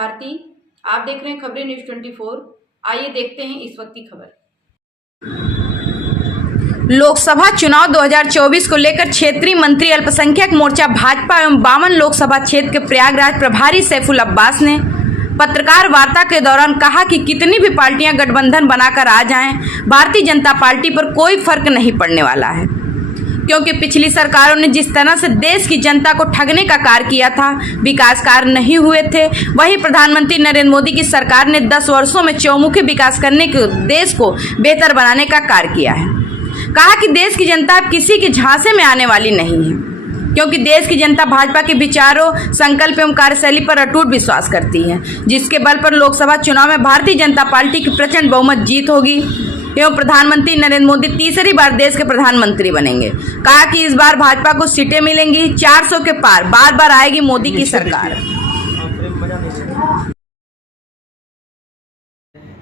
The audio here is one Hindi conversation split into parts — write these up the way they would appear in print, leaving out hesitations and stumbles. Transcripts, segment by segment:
भारती। आप देख रहे हैं खबरें न्यूज़ 24। आइए देखते हैं इस वक्त की खबर। लोकसभा चुनाव 2024 को लेकर क्षेत्रीय मंत्री अल्पसंख्यक मोर्चा भाजपा एवं बामन लोकसभा क्षेत्र के प्रयागराज प्रभारी सैफुल अब्बास ने पत्रकार वार्ता के दौरान कहा कि कितनी भी पार्टियां गठबंधन बनाकर आ जाएं, भारतीय जनता पार्टी पर कोई फर्क नहीं पड़ने वाला है, क्योंकि पिछली सरकारों ने जिस तरह से देश की जनता को ठगने का कार्य किया था, विकास कार्य नहीं हुए थे। वहीं प्रधानमंत्री नरेंद्र मोदी की सरकार ने 10 वर्षों में चौमुखी विकास करने के देश को बेहतर बनाने का कार्य किया है। कहा कि देश की जनता अब किसी के झांसे में आने वाली नहीं है, क्योंकि देश की जनता भाजपा के विचारों, संकल्प एवं कार्यशैली पर अटूट विश्वास करती है, जिसके बल पर लोकसभा चुनाव में भारतीय जनता पार्टी की प्रचंड बहुमत जीत होगी एवं प्रधानमंत्री नरेंद्र मोदी तीसरी बार देश के प्रधानमंत्री बनेंगे। कहा कि इस बार भाजपा को सीटें मिलेंगी 400 के पार, बार बार आएगी मोदी की सरकार।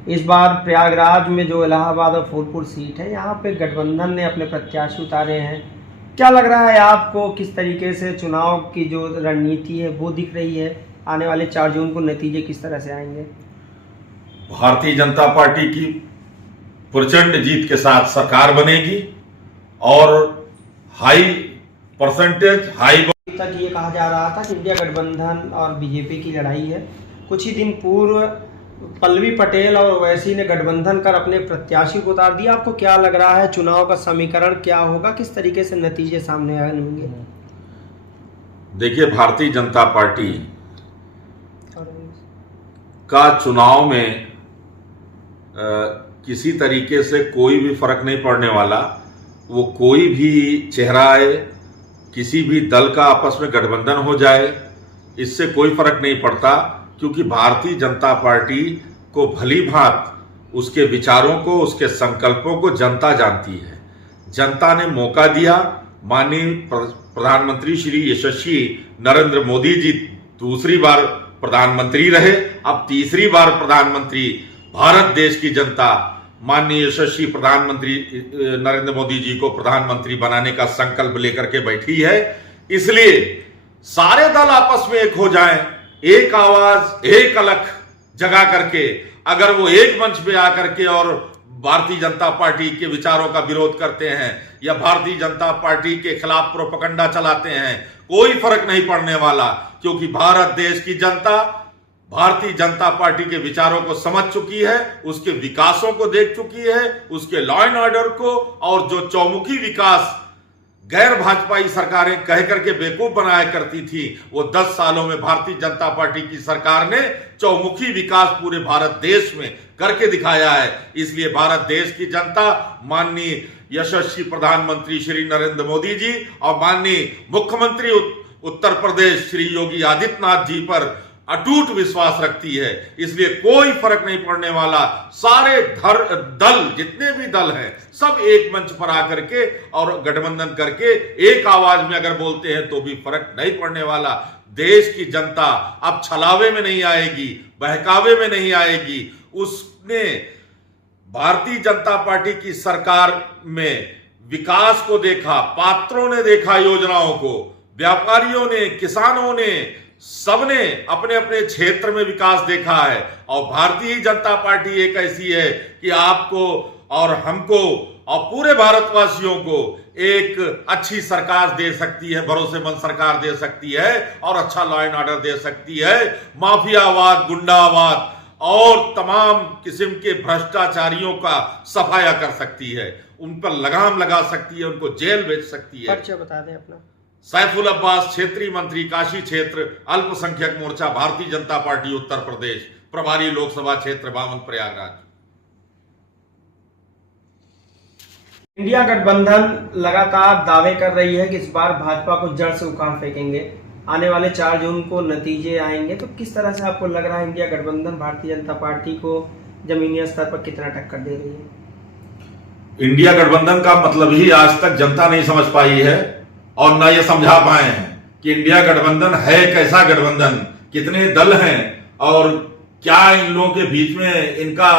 इस बार प्रयागराज में जो इलाहाबाद और फूलपुर सीट है, यहाँ पे गठबंधन ने अपने प्रत्याशी उतारे हैं। क्या लग रहा है आपको, किस तरीके से चुनाव की जो रणनीति है वो दिख रही है? आने वाले 4 जून को नतीजे किस तरह से आएंगे? भारतीय जनता पार्टी की प्रचंड जीत के साथ सरकार बनेगी और हाई परसेंटेज तक ये कहा जा रहा था कि इंडिया गठबंधन और बीजेपी की लड़ाई है। कुछ ही दिन पूर्व पल्लवी पटेल और ओवैसी ने गठबंधन कर अपने प्रत्याशी को उतार दिया। आपको क्या लग रहा है, चुनाव का समीकरण क्या होगा, किस तरीके से नतीजे सामने आएंगे? देखिए, भारतीय जनता पार्टी का चुनाव में किसी तरीके से कोई भी फर्क नहीं पड़ने वाला। वो कोई भी चेहरा आए, किसी भी दल का आपस में गठबंधन हो जाए, इससे कोई फर्क नहीं पड़ता, क्योंकि भारतीय जनता पार्टी को भली भांति उसके विचारों को, उसके संकल्पों को जनता जानती है। जनता ने मौका दिया। माननीय प्रधानमंत्री श्री यशस्वी नरेंद्र मोदी जी दूसरी बार प्रधानमंत्री रहे, अब तीसरी बार प्रधानमंत्री भारत देश की जनता माननीय यशस्वी प्रधानमंत्री नरेंद्र मोदी जी को प्रधानमंत्री बनाने का संकल्प लेकर के बैठी है। इसलिए सारे दल आपस में एक हो जाएं, एक आवाज, एक अलख जगा करके अगर वो एक मंच पे आकर के और भारतीय जनता पार्टी के विचारों का विरोध करते हैं या भारतीय जनता पार्टी के खिलाफ प्रोपगंडा चलाते हैं, कोई फर्क नहीं पड़ने वाला, क्योंकि भारत देश की जनता भारतीय जनता पार्टी के विचारों को समझ चुकी है, उसके विकासों को देख चुकी है, उसके लॉ एंड ऑर्डर को, और जो चौमुखी विकास गैर भाजपाई सरकारें कह करके बेवकूफ बनाया करती थी, वो 10 सालों में भारतीय जनता पार्टी की सरकार ने चौमुखी विकास पूरे भारत देश में करके दिखाया है। इसलिए भारत देश की जनता माननीय यशस्वी प्रधानमंत्री श्री नरेंद्र मोदी जी और माननीय मुख्यमंत्री उत्तर प्रदेश श्री योगी आदित्यनाथ जी पर अटूट विश्वास रखती है। इसलिए कोई फर्क नहीं पड़ने वाला। सारे दल, जितने भी दल हैं, सब एक मंच पर आकर के और गठबंधन करके एक आवाज में अगर बोलते हैं तो भी फर्क नहीं पड़ने वाला। देश की जनता अब छलावे में नहीं आएगी, बहकावे में नहीं आएगी। उसने भारतीय जनता पार्टी की सरकार में विकास को देखा, पात्रों ने देखा, योजनाओं को, व्यापारियों ने, किसानों ने, सबने अपने अपने क्षेत्र में विकास देखा है। और भारतीय जनता पार्टी एक ऐसी है कि आपको और हमको और पूरे भारतवासियों को एक अच्छी सरकार दे सकती है, भरोसेमंद सरकार दे सकती है और अच्छा लॉ एंड ऑर्डर दे सकती है। माफियावाद, गुंडावाद और तमाम किस्म के भ्रष्टाचारियों का सफाया कर सकती है, उन पर लगाम लगा सकती है, उनको जेल भेज सकती है। परिचय बता दें अपना। सैफुल अब्बास, क्षेत्रीय मंत्री, काशी क्षेत्र, अल्पसंख्यक मोर्चा, भारतीय जनता पार्टी उत्तर प्रदेश, प्रभारी लोकसभा क्षेत्र बामन प्रयागराज। इंडिया गठबंधन लगातार दावे कर रही है कि इस बार भाजपा को जड़ से उखाड़ फेंकेंगे। आने वाले 4 जून को नतीजे आएंगे, तो किस तरह से आपको लग रहा है इंडिया गठबंधन भारतीय जनता पार्टी को जमीनी स्तर पर कितना टक्कर दे रही है? इंडिया गठबंधन का मतलब ही आज तक जनता नहीं समझ पाई है और न ये समझा पाए हैं कि इंडिया गठबंधन है कैसा गठबंधन, कितने दल हैं और क्या इन लोगों के बीच में इनका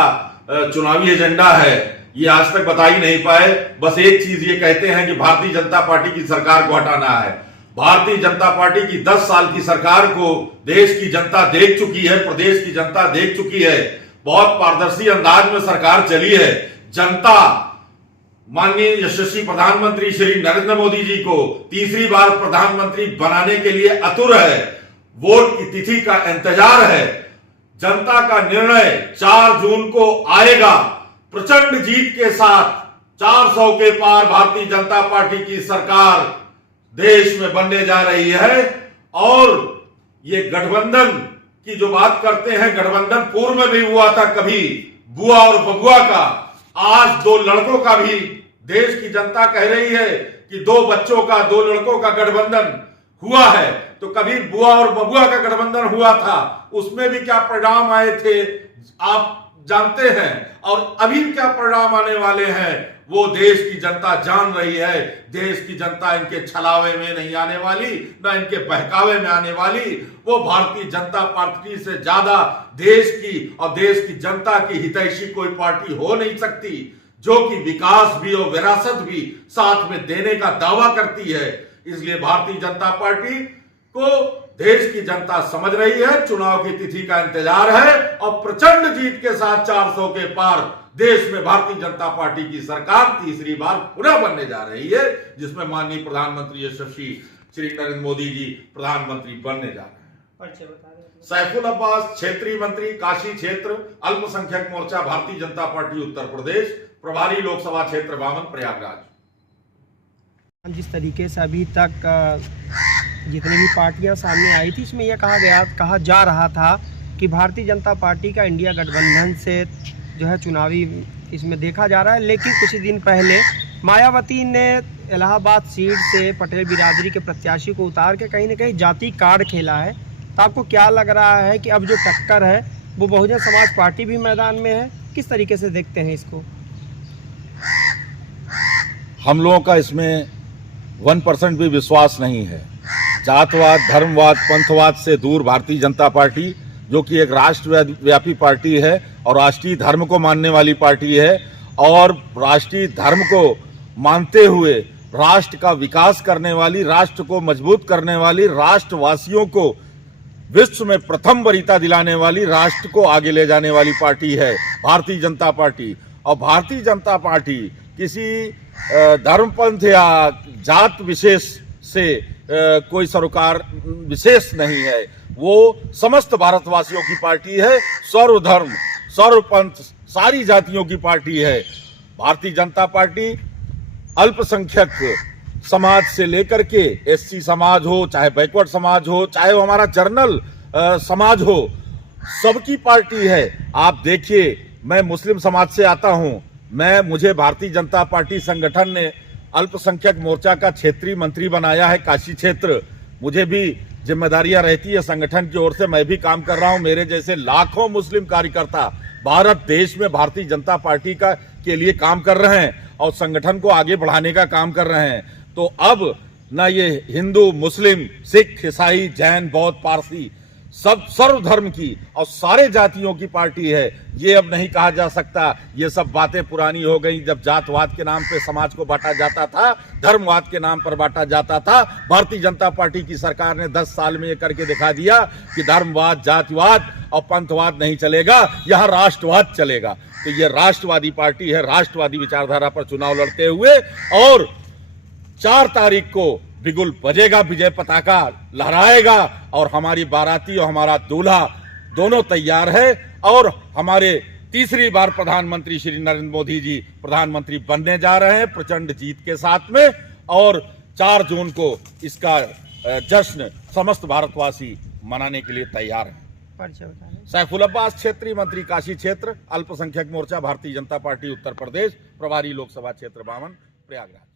चुनावी एजेंडा है, ये आज तक बता ही नहीं पाए। बस एक चीज ये कहते हैं कि भारतीय जनता पार्टी की सरकार को हटाना है। भारतीय जनता पार्टी की 10 साल की सरकार को देश की जनता देख चुकी है, प्रदेश की जनता देख चुकी है। बहुत पारदर्शी अंदाज में सरकार चली है। जनता माननीय यशस्वी प्रधानमंत्री श्री नरेंद्र मोदी जी को तीसरी बार प्रधानमंत्री बनाने के लिए आतुर है। वोट की तिथि का इंतजार है। जनता का निर्णय 4 जून को आएगा। प्रचंड जीत के साथ 400 के पार भारतीय जनता पार्टी की सरकार देश में बनने जा रही है। और ये गठबंधन की जो बात करते हैं, गठबंधन पूर्व में भी हुआ था, कभी बुआ और बबुआ का, आज 2 लड़कों का भी देश की जनता कह रही है कि 2 बच्चों का, 2 लड़कों का गठबंधन हुआ है। तो कभी बुआ और बबुआ का गठबंधन हुआ था, उसमें भी क्या परिणाम आए थे आप जानते हैं। और अभी क्या परिणाम आने वाले हैं वो देश की जनता जान रही है। देश की जनता इनके छलावे में नहीं आने वाली, ना इनके बहकावे में आने वाली। वो भारतीय जनता पार्टी से ज्यादा देश की और देश की जनता की हितैषी कोई पार्टी हो नहीं सकती, जो कि विकास भी और विरासत भी साथ में देने का दावा करती है। इसलिए भारतीय जनता पार्टी को देश की जनता समझ रही है। चुनाव की तिथि का इंतजार है और प्रचंड जीत के साथ 400 के पार देश में भारतीय जनता पार्टी की सरकार तीसरी बार पुनः बनने जा रही है, जिसमें माननीय प्रधानमंत्री यशस्वी श्री नरेंद्र मोदी जी प्रधानमंत्री बनने जा रहे हैं। सैफुल अब्बास, क्षेत्रीय मंत्री काशी क्षेत्र, अल्पसंख्यक मोर्चा, भारतीय जनता पार्टी उत्तर प्रदेश, प्रभारी लोकसभा क्षेत्र 52, प्रयागराज। जिस तरीके से अभी तक जितनी भी पार्टियां सामने आई थी, इसमें यह कहा जा रहा था कि भारतीय जनता पार्टी का इंडिया गठबंधन से जो है चुनावी इसमें देखा जा रहा है। लेकिन कुछ ही दिन पहले मायावती ने इलाहाबाद सीट से पटेल बिरादरी के प्रत्याशी को उतार के कहीं ना कहीं जाति कार्ड खेला है। तो आपको क्या लग रहा है कि अब जो टक्कर है वो बहुजन समाज पार्टी भी मैदान में है? किस तरीके से देखते हैं इसको? हम लोगों का इसमें 1% भी विश्वास नहीं है। जातवाद, धर्मवाद, पंथवाद से दूर भारतीय जनता पार्टी, जो कि एक राष्ट्रव्यापी पार्टी है और राष्ट्रीय धर्म को मानने वाली पार्टी है, और राष्ट्रीय धर्म को मानते हुए राष्ट्र का विकास करने वाली, राष्ट्र को मजबूत करने वाली, राष्ट्रवासियों को विश्व में प्रथम वरीयता दिलाने वाली, राष्ट्र को आगे ले जाने वाली पार्टी है भारतीय जनता पार्टी। और भारतीय जनता पार्टी किसी धर्मपंथ या जात विशेष से कोई सरोकार विशेष नहीं है। वो समस्त भारतवासियों की पार्टी है। सर्वधर्म, सर्वपंथ, सारी जातियों की पार्टी है भारतीय जनता पार्टी। अल्पसंख्यक समाज से लेकर के एससी समाज हो, चाहे बैकवर्ड समाज हो, चाहे वो हमारा जर्नल समाज हो, सबकी पार्टी है। आप देखिए, मैं मुस्लिम समाज से आता हूं। मुझे भारतीय जनता पार्टी संगठन ने अल्पसंख्यक मोर्चा का क्षेत्रीय मंत्री बनाया है काशी क्षेत्र। मुझे भी जिम्मेदारियां रहती है संगठन की ओर से, मैं भी काम कर रहा हूं। मेरे जैसे लाखों मुस्लिम कार्यकर्ता भारत देश में भारतीय जनता पार्टी के लिए काम कर रहे हैं और संगठन को आगे बढ़ाने का काम कर रहे हैं। तो अब ना ये हिंदू, मुस्लिम, सिख, ईसाई, जैन, बौद्ध, पारसी, सब सर्वधर्म की और सारे जातियों की पार्टी है। ये अब नहीं कहा जा सकता, ये सब बातें पुरानी हो गई। जब जातवाद के नाम पे समाज को बांटा जाता था, धर्मवाद के नाम पर बांटा जाता था। भारतीय जनता पार्टी की सरकार ने 10 साल में ये करके दिखा दिया कि धर्मवाद, जातिवाद और पंथवाद नहीं चलेगा, यहाँ राष्ट्रवाद चलेगा। तो ये राष्ट्रवादी पार्टी है, राष्ट्रवादी विचारधारा पर चुनाव लड़ते हुए। और 4 तारीख को बिगुल बजेगा, विजय पताका लहराएगा और हमारी बाराती और हमारा दूल्हा दोनों तैयार है। और हमारे तीसरी बार प्रधानमंत्री श्री नरेंद्र मोदी जी प्रधानमंत्री बनने जा रहे हैं प्रचंड जीत के साथ में। और 4 जून को इसका जश्न समस्त भारतवासी मनाने के लिए तैयार हैं। सैफुल अब्बास, क्षेत्रीय मंत्री काशी क्षेत्र, अल्पसंख्यक मोर्चा, भारतीय जनता पार्टी उत्तर प्रदेश, प्रभारी लोकसभा क्षेत्र 52, प्रयागराज।